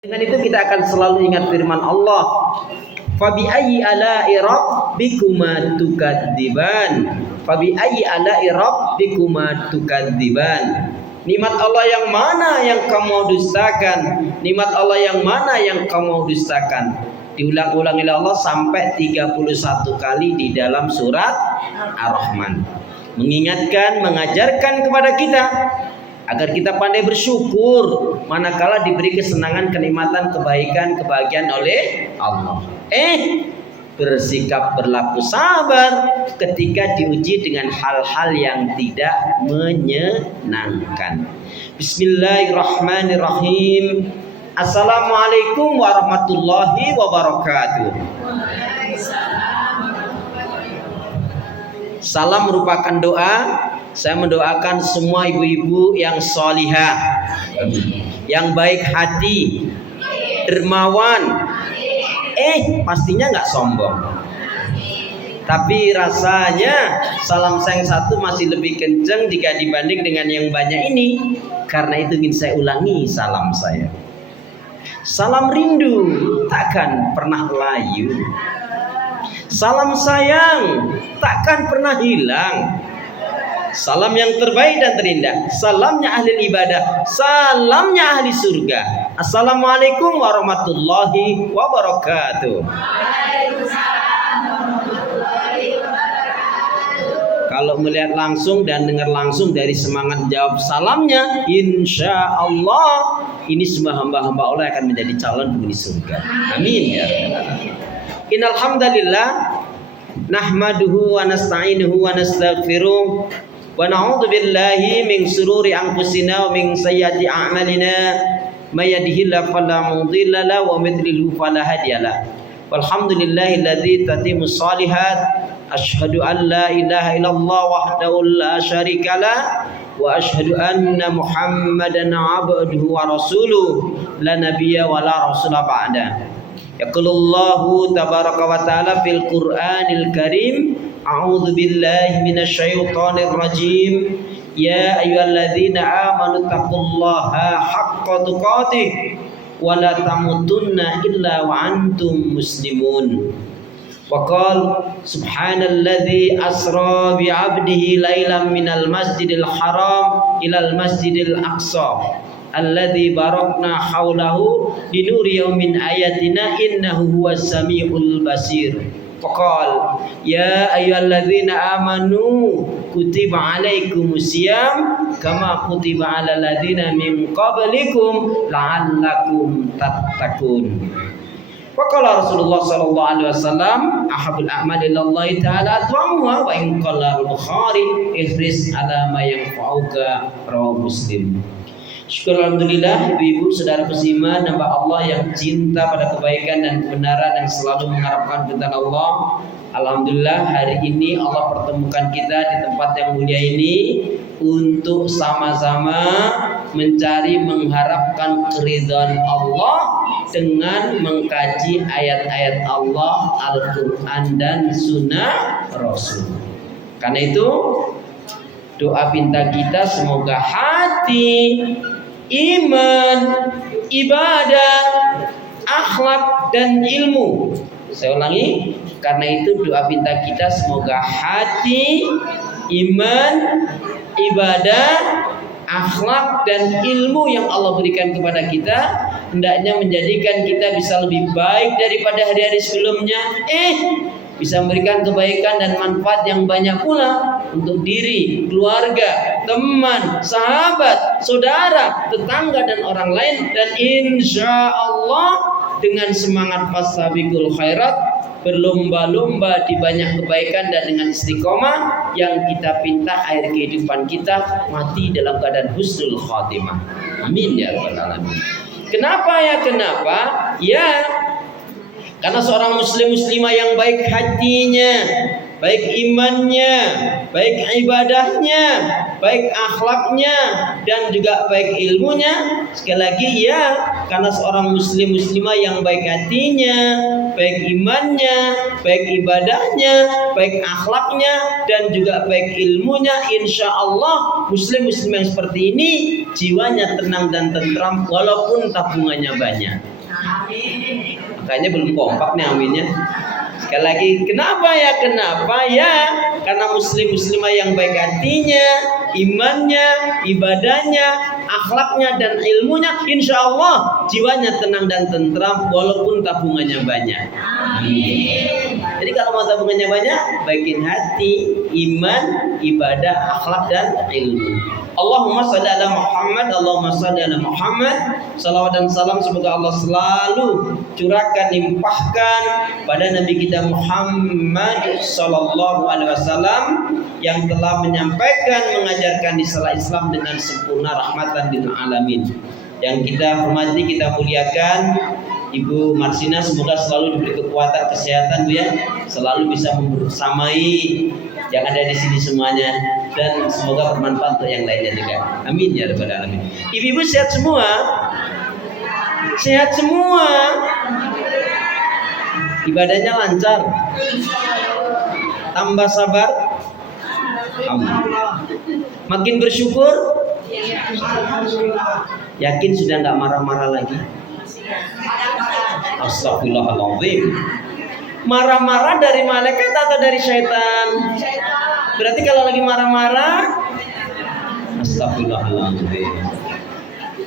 Dengan itu kita akan selalu ingat firman Allah, "Fabi ayyi ala'i rabbikuma tukadziban." Fabi ayyi ala'i rabbikuma tukadziban. Nikmat Allah yang mana yang kamu dustakan? Nikmat Allah yang mana yang kamu dustakan? Diulang-ulang oleh Allah sampai 31 kali di dalam surat Ar-Rahman. Mengingatkan, mengajarkan kepada kita agar kita pandai bersyukur manakala diberi kesenangan, kenikmatan, kebaikan, kebahagiaan oleh Allah. Bersikap berlaku sabar ketika diuji dengan hal-hal yang tidak menyenangkan. Bismillahirrahmanirrahim. Assalamualaikum warahmatullahi wabarakatuh. Salam merupakan doa. Saya mendoakan semua ibu-ibu yang solihah, yang baik hati, dermawan, pastinya nggak sombong. Tapi rasanya salam saya yang satu masih lebih kencang jika dibanding dengan yang banyak ini. Karena itu ingin saya ulangi salam saya. Salam rindu takkan pernah layu. Salam sayang takkan pernah hilang. Salam yang terbaik dan terindah, salamnya ahli ibadah, salamnya ahli surga. Assalamualaikum warahmatullahi wabarakatuh. Kalau melihat langsung dan dengar langsung dari semangat jawab salamnya, insya Allah ini semua hamba-hamba Allah akan menjadi calon penghuni surga. Amin ya rabbal alamin. Innal hamdalillah nahmaduhu wa nasta'inuhu wa nastaghfiruh wa na'udzu billahi min shururi anfusina wa min sayyiati a'malina may yahdihillahu fala mudilla lahu wa may yudlil fala hadiya lahu. Walhamdulillahilladzi tatimmu shalihat. Asyhadu an la ilaha illallah wahdahu la syarika lah wa asyhadu anna Muhammadan 'abduhu wa rasuluh la nabiyya wa la rasula ba'da. Yaqulullahu tabaraka wa ta'ala fil Qur'anil Karim, a'udzu billahi minasyaitonir rajim. Ya ayyuhalladzina amanu taqullaha haqqa tuqatih wa la tamutunna illa wa antum muslimun. Wa qala subhanalladzi asra bi 'abdihi lailan minal masjidil haram ilal masjidil aqsa alladzi barakna haulahu linuriyahu min ayatina innahu huwas samiul basir. Faqal ya ayyuhalladzina amanu kutiba alaikumusiyam kama kutiba alal ladzina min qablikum la'allakum tattaqun. Faqala Rasulullah sallallahu alaihi wasallam ahabul a'mali lillahi ta'ala atwamuha wa in qala al-Bukhari ihris ala ma yanfa'uka rawahu Muslim. Syukur alhamdulillah ibu-ibu saudara beriman hamba Allah yang cinta pada kebaikan dan kebenaran dan selalu mengharapkan keridhaan Allah. Alhamdulillah hari ini Allah pertemukan kita di tempat yang mulia ini untuk sama-sama mencari mengharapkan keridhaan Allah dengan mengkaji ayat-ayat Allah, Al-Quran dan Sunnah Rasul. Karena itu doa pinta kita semoga hati, iman, ibadah, akhlak dan ilmu. Saya ulangi, karena itu doa pinta kita semoga hati, iman, ibadah, akhlak dan ilmu yang Allah berikan kepada kita hendaknya menjadikan kita bisa lebih baik daripada hari-hari sebelumnya, bisa memberikan kebaikan dan manfaat yang banyak pula untuk diri, keluarga, teman, sahabat, saudara, tetangga dan orang lain. Dan insya Allah dengan semangat fastabiqul khairat, berlomba-lomba di banyak kebaikan dan dengan istiqomah yang kita pinta akhir kehidupan kita mati dalam keadaan husnul khatimah. Amin ya rabbal alamin. Kenapa ya? Kenapa? Ya, karena seorang muslimah yang baik hatinya, baik imannya, baik ibadahnya, baik akhlaknya dan juga baik ilmunya. Sekali lagi ya, karena seorang muslimah yang baik hatinya, baik imannya, baik ibadahnya, baik akhlaknya, dan juga baik ilmunya. Insya Allah muslim-muslim yang seperti ini jiwanya tenang dan tentram walaupun tabungannya banyak. Makanya belum kompak nih aminnya. Sekali lagi, kenapa ya? Kenapa ya? Karena muslim-muslimah yang baik hatinya, imannya, ibadahnya, akhlaknya, dan ilmunya, insya Allah jiwanya tenang dan tentram walaupun tabungannya banyak. Amin. Jadi kalau mau tabungannya banyak, baikin hati, iman, ibadah, akhlak, dan ilmu. Allahumma shalli ala Muhammad, Allahumma shalli ala Muhammad. Salawat dan salam semoga Allah selalu curahkan, limpahkan pada Nabi kita Muhammad sallallahu alaihi wasallam yang telah menyampaikan, mengajarkan Islam dengan sempurna, rahmatan lil alamin. Yang kita hormati, kita muliakan Ibu Marsina, semoga selalu diberi kekuatan, kesehatan Bu ya, selalu bisa membersamai yang ada di sini semuanya, dan semoga bermanfaat untuk yang lainnya juga. Amin ya rabbal alamin. Ibu-ibu sehat semua? Sehat semua? Ibadahnya lancar? Tambah sabar? Makin bersyukur? Yakin sudah nggak marah-marah lagi? Astagfirullahaladzim. Marah-marah dari malaikat atau dari syaitan? Berarti kalau lagi marah-marah, astagfirullahaladzim.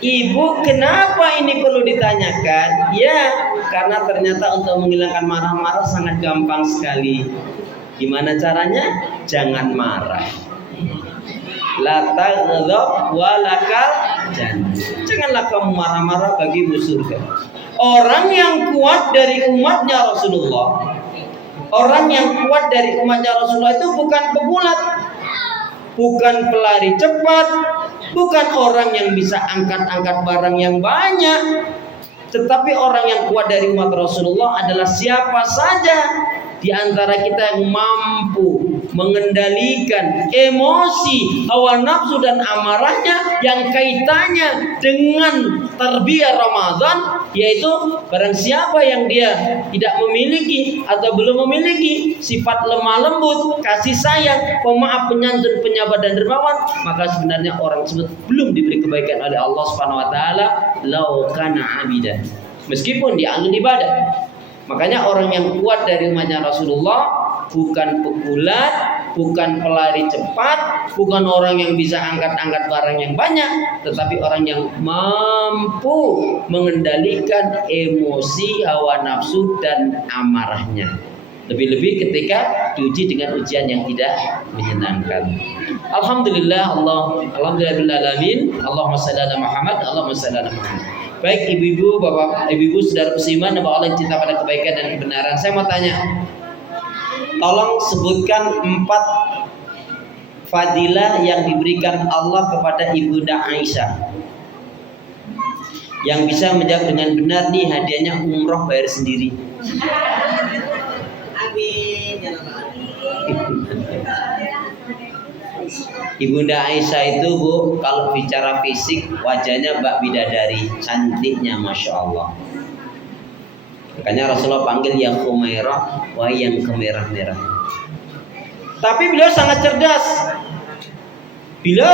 Ibu, kenapa ini perlu ditanyakan? Ya, karena ternyata untuk menghilangkan marah-marah sangat gampang sekali. Gimana caranya? Jangan marah. La taghdab wa lakal jannah. Janganlah kamu marah-marah, bagimu surga. Orang yang kuat dari umatnya Rasulullah, orang yang kuat dari umatnya Rasulullah itu bukan pegulat, bukan pelari cepat, bukan orang yang bisa angkat-angkat barang yang banyak, tetapi orang yang kuat dari umat Rasulullah adalah siapa saja di antara kita yang mampu mengendalikan emosi, hawa nafsu dan amarahnya yang kaitannya dengan tarbiyah Ramadan, yaitu barang siapa yang dia tidak memiliki atau belum memiliki sifat lemah lembut, kasih sayang, pemaaf, penyantun, penyabar dan dermawan, maka sebenarnya orang tersebut belum diberi kebaikan oleh Allah Subhanahu wa taala, lau kana abidan, meskipun dia ahli ibadah. Makanya orang yang kuat dari umatnya Rasulullah bukan pegulat, bukan pelari cepat, bukan orang yang bisa angkat-angkat barang yang banyak, tetapi orang yang mampu mengendalikan emosi, hawa nafsu dan amarahnya. Lebih-lebih ketika diuji dengan ujian yang tidak menyenangkan. Alhamdulillah, alhamdulillahirabbil Allahumma shalli ala Muhammad, Allahumma shalli ala Muhammad. Baik ibu-ibu, bapak, ibu-ibu, saudara musliman, bahwa Allah yang cinta pada kebaikan dan kebenaran. Saya mau tanya, tolong sebutkan 4 fadilah yang diberikan Allah kepada Ibunda Aisyah, yang bisa menjawab dengan benar nih hadiahnya umroh bayar sendiri. Amin. Ibunda Aisyah itu Bu, kalau bicara fisik wajahnya Mbak Bidadari, cantiknya Masya Allah. Makanya Rasulullah panggil yang Humairah, wahai yang kemerah-merah. Tapi beliau sangat cerdas. Beliau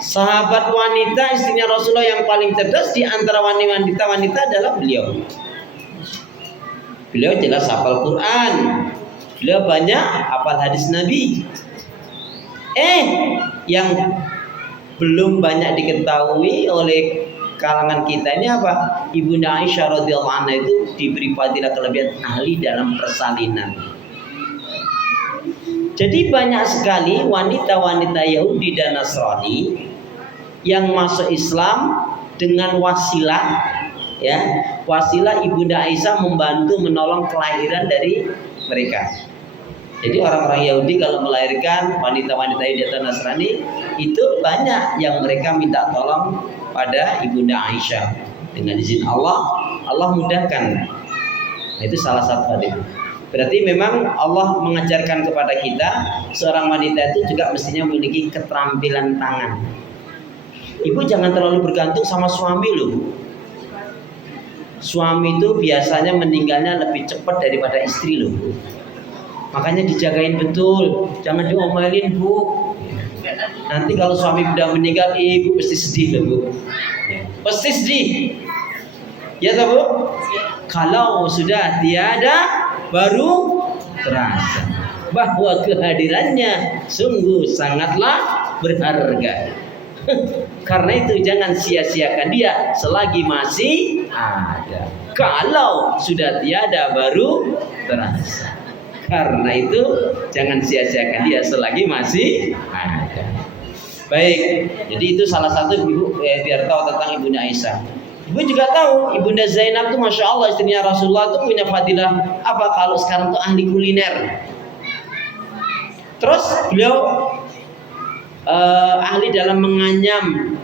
sahabat wanita, istrinya Rasulullah yang paling cerdas di antara wanita-wanita adalah beliau. Beliau jelas hafal Quran, beliau banyak hafal hadis Nabi. Yang belum banyak diketahui oleh kalangan kita ini apa? Ibunda Aisyah radhiyallahu anha itu diberi fadilah kelebihan ahli dalam persalinan. Jadi banyak sekali wanita-wanita Yahudi dan Nasrani yang masuk Islam dengan wasilah, ya, wasilah Ibunda Aisyah membantu menolong kelahiran dari mereka. Jadi orang-orang Yahudi kalau melahirkan wanita-wanita Yahudi atau Nasrani itu banyak yang mereka minta tolong pada Ibunda Aisyah. Dengan izin Allah, Allah mudahkan. Nah, itu salah satu fadilah. Berarti memang Allah mengajarkan kepada kita seorang wanita itu juga mestinya memiliki keterampilan tangan. Ibu jangan terlalu bergantung sama suami loh. suami itu biasanya meninggalnya lebih cepat daripada istri loh Bu. Makanya dijagain betul, jangan diomelin Bu. Nanti kalau suami udah meninggal, ibu pasti sedih loh Bu. Pasti sedih. Ya toh Bu? Kalau sudah tiada baru terasa bahwa kehadirannya sungguh sangatlah berharga. Karena itu jangan sia-siakan dia selagi masih ada. Kalau sudah tiada baru terasa. Karena itu jangan sia-siakan dia selagi masih ada. Baik, jadi itu salah satu ibu biar tahu tentang Ibunda Aisyah. Ibu juga tahu Ibunda Zainab tuh Masya Allah istrinya Rasulullah tuh punya fadilah apa kalau sekarang tuh ahli kuliner. Terus beliau ahli dalam menganyam.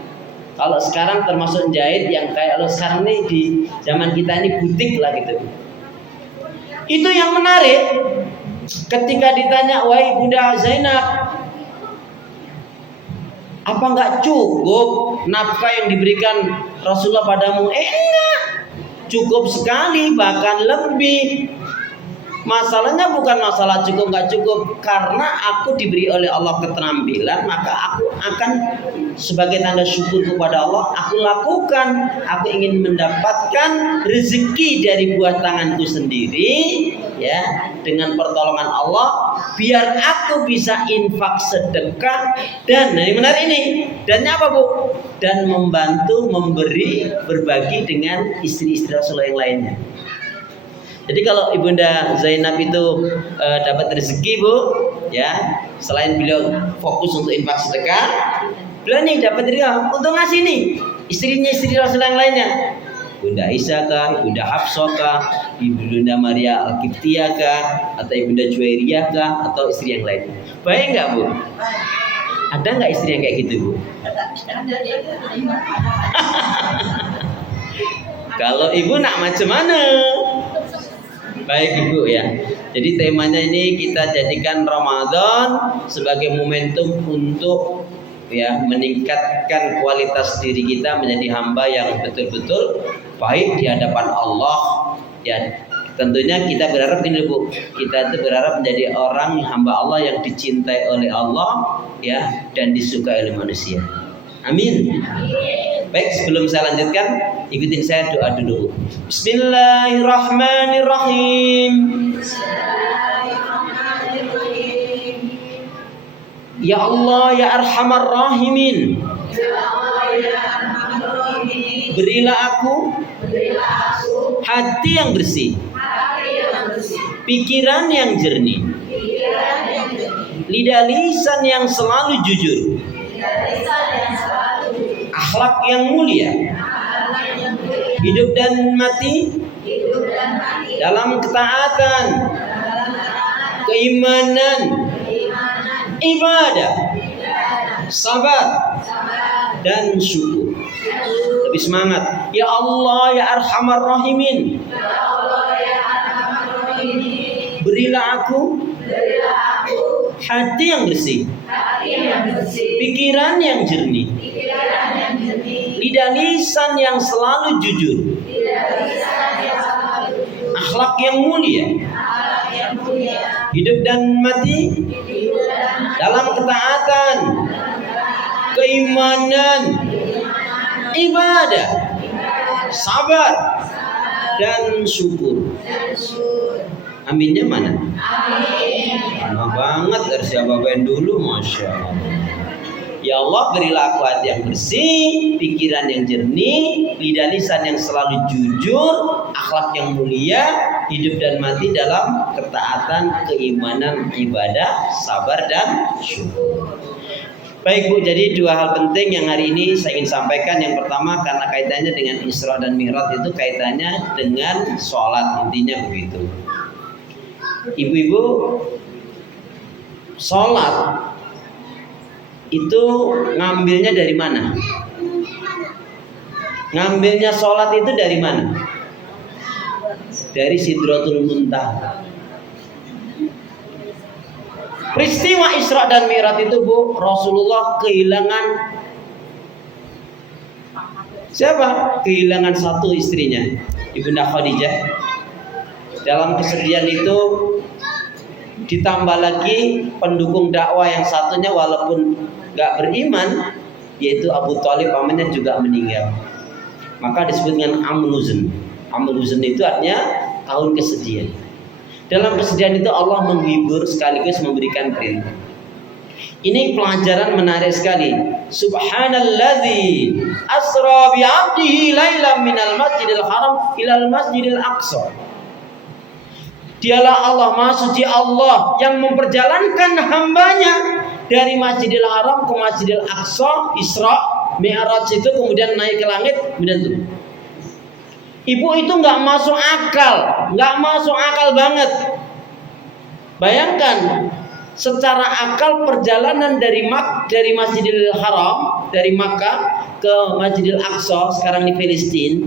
Kalau sekarang termasuk jahit yang kayak kalau sekarang nih di zaman kita ini butik lah gitu. Itu yang menarik ketika ditanya, wahai Bunda Zainab, apa nggak cukup nafkah yang diberikan Rasulullah padamu? Enggak, cukup sekali bahkan lebih. Masalahnya bukan masalah cukup nggak cukup, karena aku diberi oleh Allah keterampilan, maka aku akan sebagai tanda syukur kepada Allah, aku lakukan. Aku ingin mendapatkan rezeki dari buah tanganku sendiri, ya, dengan pertolongan Allah, biar aku bisa infak sedekah dan yang menarik ini, dannya apa Bu? Dan membantu memberi berbagi dengan istri-istri Rasulullah yang lainnya. Jadi kalau Ibunda Zainab itu dapat rezeki Bu, ya, selain beliau fokus untuk infak sedekah, beliau nih dapat rezeki untuk ngasih nih istrinya istri Rasulullah yang lainnya. Ibunda Aisyah kah, Ibunda Hafsah kah, Ibunda Maria Al-Qibtiyah kah, atau Ibunda Juwairiyah kah, atau istri yang lain. Baik nggak Bu? Ada nggak istri yang kayak gitu Bu? Kalau ibu nak macam mana? Baik Ibu ya. Jadi temanya ini kita jadikan Ramadan sebagai momentum untuk ya meningkatkan kualitas diri kita menjadi hamba yang betul-betul baik di hadapan Allah. Ya, tentunya kita berharap ini Bu, kita itu berharap menjadi orang hamba Allah yang dicintai oleh Allah ya dan disukai oleh manusia. Amin. Baik, sebelum saya lanjutkan, ikutin saya doa dulu. Bismillahirrahmanirrahim. Ya Allah ya Arhamar Rahimin. Berilah aku hati yang bersih, pikiran yang jernih, lidah lisan yang selalu jujur, akhlak yang mulia, hidup dan mati dalam ketaatan, keimanan, ibadah, sabar, dan syukur. Lebih semangat. Ya Allah ya Arhamar Rahimin. Berilah aku hati yang bersih, pikiran yang jernih, lidah lisan yang selalu jujur, akhlak yang mulia, hidup dan mati dalam ketaatan, keimanan, ibadah, sabar, dan syukur. Aminnya mana? Lama banget dari siapa yang dulu, Masya Allah. Ya Allah berilah aku hati yang bersih, pikiran yang jernih, lidah lisan yang selalu jujur, akhlak yang mulia, hidup dan mati dalam ketaatan, keimanan, ibadah, sabar, dan syukur. Baik Bu, jadi dua hal penting yang hari ini saya ingin sampaikan. Yang pertama karena kaitannya dengan Isra dan Mi'raj itu kaitannya dengan sholat, intinya begitu. Ibu-ibu, sholat itu ngambilnya dari mana? Ngambilnya sholat itu dari mana? Dari Sidratul Muntaha. Peristiwa Isra dan Mi'raj itu Bu, Rasulullah kehilangan Siapa? Kehilangan satu istrinya, Ibunda Khadijah. Dalam kesedihan itu ditambah lagi pendukung dakwah yang satunya walaupun gak beriman, yaitu Abu Thalib pamannya juga meninggal. Maka disebut dengan Amul Huzn. Amul Huzn itu artinya tahun kesedihan. Dalam kesedihan itu Allah menghibur sekaligus memberikan perintah. Ini pelajaran menarik sekali. Subhanalladzi asra bi 'abdihi lailan minal masjidil haram ilal masjidil aqsa. Dialah Allah, Maha Suci Allah yang memperjalankan hambanya dari Masjidil Haram ke Masjidil Aqsa, Isra, Mi'raj itu, kemudian naik ke langit, kemudian turun. Ibu itu nggak masuk akal banget. Bayangkan, secara akal perjalanan dari Masjidil Haram, dari Makkah ke Masjidil Aqsa sekarang di Palestina,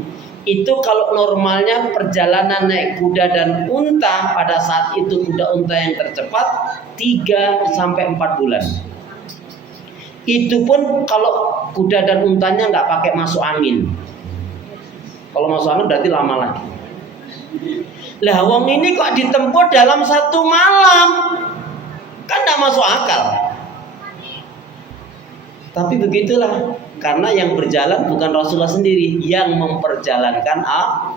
itu kalau normalnya perjalanan naik kuda dan unta, pada saat itu kuda unta yang tercepat 3-4 bulan. Itu pun kalau kuda dan untanya nggak pakai masuk angin. Kalau masuk angin berarti lama lagi. Lah wong ini kok ditempuh dalam 1 malam, kan nggak masuk akal. Tapi begitulah, karena yang berjalan bukan Rasulullah sendiri, yang memperjalankan Allah.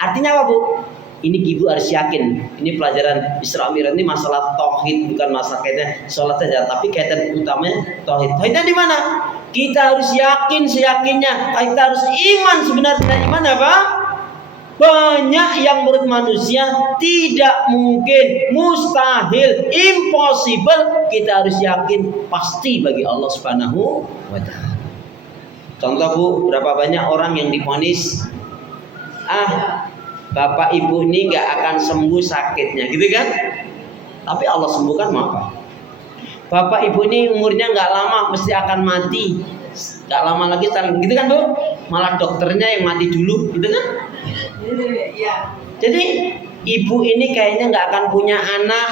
Artinya apa, Bu? Ini ibu harus yakin. Ini pelajaran Isra Mi'raj ini masalah tauhid, bukan masalah kaitan sholat saja, tapi kaitan utamanya tauhid. Tauhidnya di mana? Kita harus yakin seyakinnya. Kita harus iman sebenarnya. Iman apa? Banyak yang menurut manusia tidak mungkin, mustahil, impossible, kita harus yakin pasti bagi Allah Subhanahu wa ta'ala. Contoh, Bu, berapa banyak orang yang divonis bapak ibu ini nggak akan sembuh sakitnya, gitu kan? Tapi Allah sembuhkan, mau apa? Bapak ibu ini umurnya nggak lama, mesti akan mati, nggak lama lagi, gitu kan, Bu? Malah dokternya yang mati dulu, gitu kan? Jadi ibu ini kayaknya nggak akan punya anak.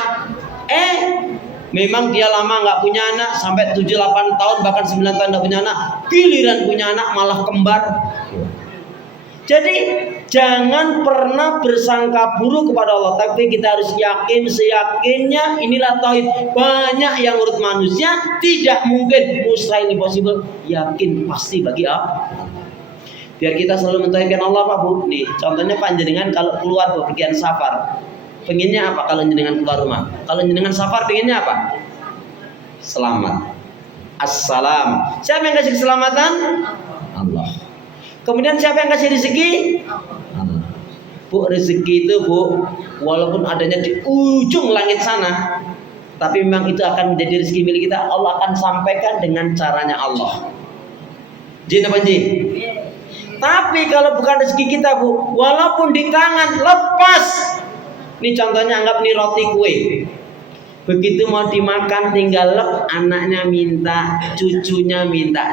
Memang dia lama nggak punya anak, sampai 7-8 tahun bahkan 9 tahun nggak punya anak. Giliran punya anak malah kembar. Jadi jangan pernah bersangka buruk kepada Allah, tapi kita harus yakin seyakinnya. Inilah tauhid. Banyak yang menurut manusia tidak mungkin, mustahil, impossible, yakin pasti bagi Allah. Biar kita selalu mentauhidkan Allah, Pak, Bu. Nih, contohnya panjenengan kalau keluar bepergian safar, pengennya apa kalau jenengan keluar rumah? Kalau jenengan safar pengennya apa? Selamat. Assalam. Siapa yang kasih keselamatan? Allah. Kemudian siapa yang kasih rezeki? Allah. Bu, rezeki itu, Bu, walaupun adanya di ujung langit sana, tapi memang itu akan menjadi rezeki milik kita. Allah akan sampaikan dengan caranya Allah. Jin apa jin? Tapi kalau bukan rezeki kita, Bu, walaupun di tangan lepas. Ini contohnya, anggap nih roti kue. Begitu mau dimakan tinggal lep, anaknya minta, cucunya minta.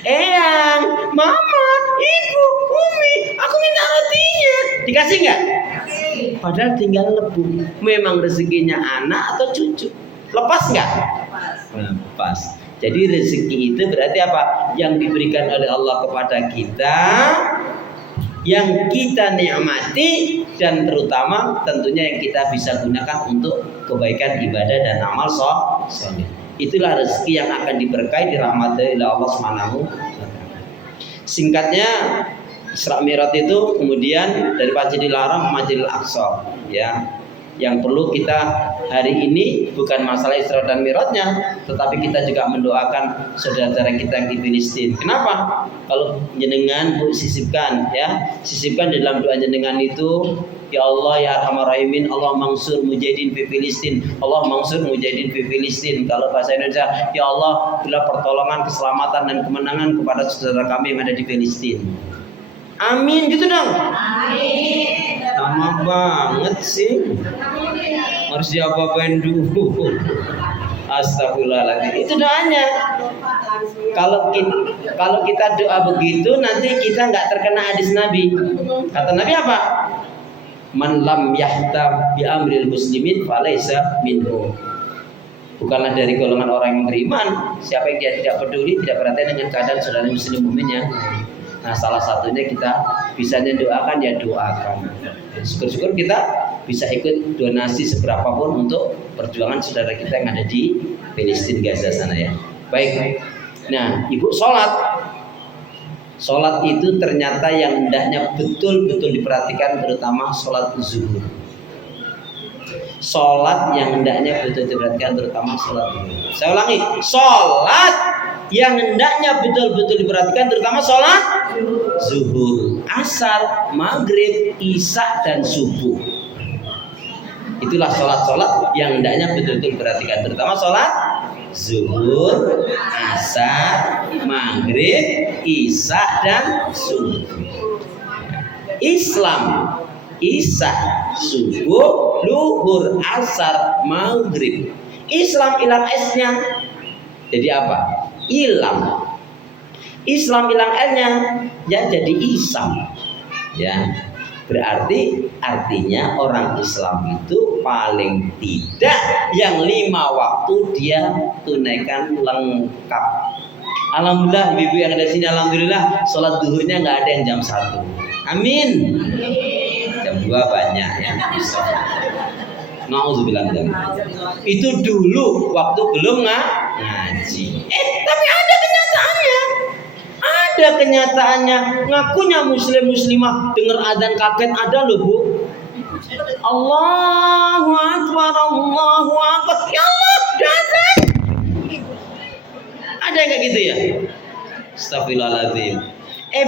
Eyang, mama, ibu, umi, aku minta rotinya. Dikasih nggak? Padahal tinggal lep, Bu. Memang rezekinya anak atau cucu? Lepas nggak? Lepas. Jadi rezeki itu berarti apa? Yang diberikan oleh Allah kepada kita, yang kita nikmati, dan terutama tentunya yang kita bisa gunakan untuk kebaikan ibadah dan amal sholeh. Itulah rezeki yang akan diberkahi, dirahmati oleh Allah Subhanahu wa ta'ala. Singkatnya, Isra Mi'raj itu kemudian dari Masjidil Haram ke Masjidil Aqsa, ya. Yang perlu kita hari ini bukan masalah Isra dan Mi'rajnya, tetapi kita juga mendoakan saudara-saudara kita yang di Palestina. Kenapa? Kalau jenengan, Bu, sisipkan di dalam doa jenengan itu, ya Allah ya Arhamar Rahimin, Allah mansur mujahidin fi Palestina, Allah mansur mujahidin fi Palestina. Kalau bahasa Indonesia, ya Allah berilah pertolongan, keselamatan dan kemenangan kepada saudara kami yang ada di Palestina. Amin, gitu dong. Amin. Lama banget sih. Harus diapa-apain dulu. Astagfirullahaladzim. Itu doanya. Kalau kita doa begitu, nanti kita nggak terkena hadis Nabi. Kata Nabi apa? Man lam yahtam bi amril muslimin falaysa minhu. bukanlah dari golongan orang yang beriman. Siapa yang dia tidak peduli, tidak perhatian dengan keadaan saudara muslim mukminnya. Nah, salah satunya kita bisanya doakan, ya doakan. Syukur-syukur kita bisa ikut donasi seberapapun untuk perjuangan saudara kita yang ada di Palestina, Gaza sana ya. Baik. Nah, ibu sholat itu ternyata yang hendaknya betul-betul diperhatikan, terutama sholat zuhur. Sholat yang hendaknya betul diperhatikan, terutama sholat zuhur. Saya ulangi, sholat yang hendaknya betul-betul diperhatikan, terutama sholat zuhur, asar, maghrib, isya, dan subuh. Itulah sholat-sholat yang hendaknya betul-betul diperhatikan, terutama sholat zuhur, asar, maghrib, isya, dan subuh. Islam, isya, subuh, luhur, asar, maghrib. Islam hilang S-nya, jadi apa? Hilang. Islam hilang L-nya, ya jadi Isam. Ya, berarti artinya orang Islam itu paling tidak yang 5 waktu dia tunaikan lengkap. Alhamdulillah ibu-ibu yang ada di sini, alhamdulillah sholat duhurnya nggak ada yang jam 1. Amin. Jam 2 banyak ya. Nauzubillah. Itu dulu waktu belum ngaji. Tapi ada kenyataannya. Ada kenyataannya. Ngakunya muslim muslimah dengar adzan kaget ada loh bu. Allahu Akbar, Allahu Akbar. Ya Allah, adzan. Ada yang kayak gitu ya? Astagfirullahaladzim.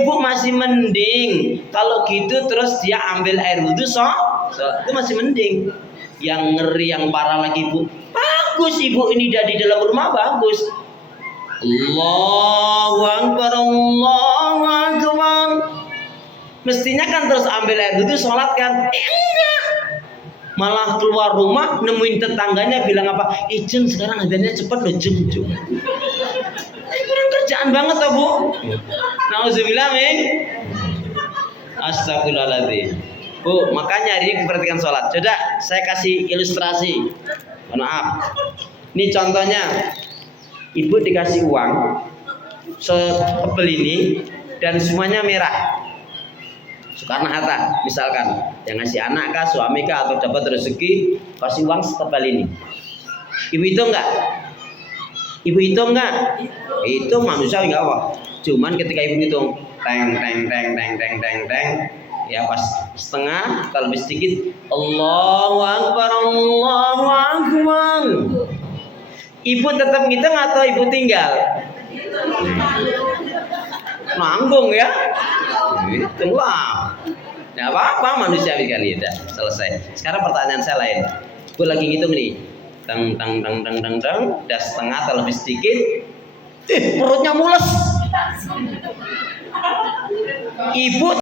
Bu masih mending kalau gitu terus dia ambil air wudhu itu masih mending. Yang ngeri, yang parah lagi bu, bagus ibu ini dari dalam rumah bagus. Allahu Akbar, Allahu Akbar. Mestinya kan terus ambil air wudhu sholat kan? Enggak. Malah keluar rumah nemuin tetangganya bilang apa? Ijeng sekarang adanya cepet loh jeng. Kurang kerjaan banget toh bu. Nauzubillah min. Astagfirullahaladzim. Bu, makanya hari ini perhatikan sholat. Coba saya kasih ilustrasi. Mohon maaf. Ini contohnya, ibu dikasih uang setebel ini dan semuanya merah. Soekarno-Hatta misalkan, yang ngasih anak kah, suami kah, atau dapat rezeki kasih uang setebal ini. Ibu hitung nggak? Ibu hitung nggak? Hitung manusia nggak apa. Cuman ketika ibu hitung, teng, ya pas setengah, kalau lebih sedikit, Allahu Akbar, Allahu Akbar. Ibu tetap ngitung atau ibu tinggal? Nanggung ya? Hitunglah. Nah apa-apa manusia kali ya, selesai. Sekarang pertanyaan saya lain. Ibu lagi ngitung nih, teng, udah setengah atau lebih sedikit. Perutnya mules. Ibu